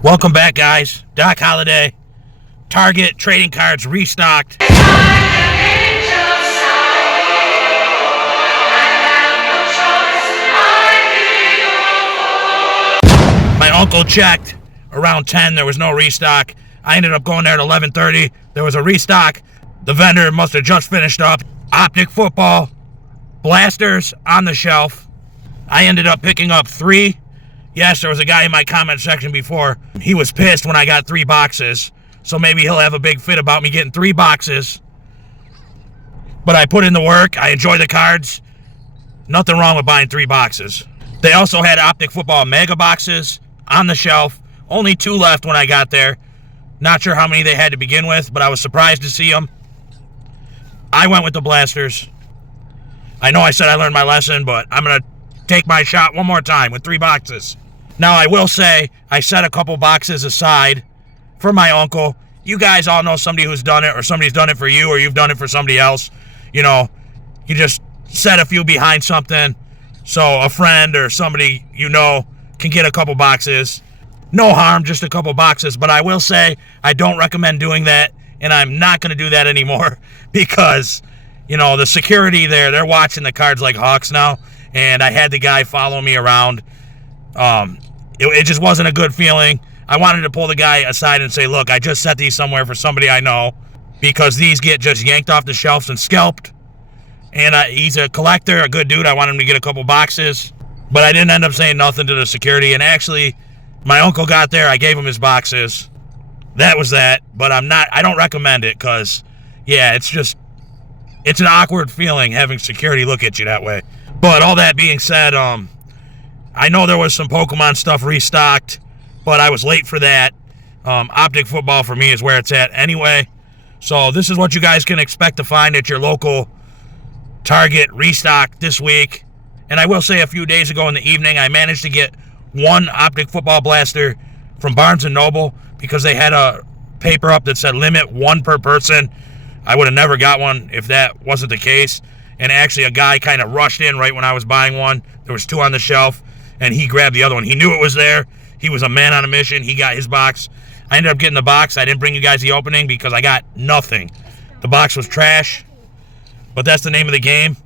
Welcome back, guys. Doc Holiday. Target trading cards restocked. My uncle checked around 10. There was no restock. I ended up going there at 11:30. There was a restock. The vendor must have just finished up. Optic football blasters on the shelf. I ended up picking up 3. Yes, there was a guy in my comment section before. He was pissed when I got 3 boxes. So maybe he'll have a big fit about me getting 3 boxes. But I put in the work. I enjoy the cards. Nothing wrong with buying 3 boxes. They also had Optic football mega boxes on the shelf. Only 2 left when I got there. Not sure how many they had to begin with, but I was surprised to see them. I went with the blasters. I know I said I learned my lesson, but I'm going to take my shot one more time with 3 boxes. Now, I will say, I set a couple boxes aside for my uncle. You guys all know somebody who's done it, or somebody's done it for you, or you've done it for somebody else. You know, you just set a few behind something so a friend or somebody you know can get a couple boxes. No harm, just a couple boxes. But I will say, I don't recommend doing that, and I'm not going to do that anymore because, you know, the security there, they're watching the cards like hawks now, and I had the guy follow me around. It just wasn't a good feeling. I wanted to pull the guy aside and say, look, I just set these somewhere for somebody I know because these get just yanked off the shelves and scalped. And he's a collector, a good dude. I want him to get a couple boxes. But I didn't end up saying nothing to the security. And actually, my uncle got there. I gave him his boxes. That was that. But I don't recommend it because, yeah, it's an awkward feeling having security look at you that way. But all that being said, I know there was some Pokemon stuff restocked, but I was late for that. Optic football for me is where it's at anyway. So this is what you guys can expect to find at your local Target restock this week. And I will say a few days ago in the evening, I managed to get 1 Optic football blaster from Barnes & Noble because they had a paper up that said limit 1 per person. I would have never got one if that wasn't the case. And actually a guy kind of rushed in right when I was buying one. There was 2 on the shelf, and he grabbed the other one. He knew it was there. He was a man on a mission. He got his box. I ended up getting the box. I didn't bring you guys the opening because I got nothing. The box was trash, but that's the name of the game.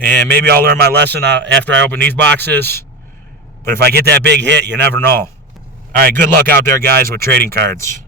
And maybe I'll learn my lesson after I open these boxes. But if I get that big hit, you never know. All right, good luck out there, guys, with trading cards.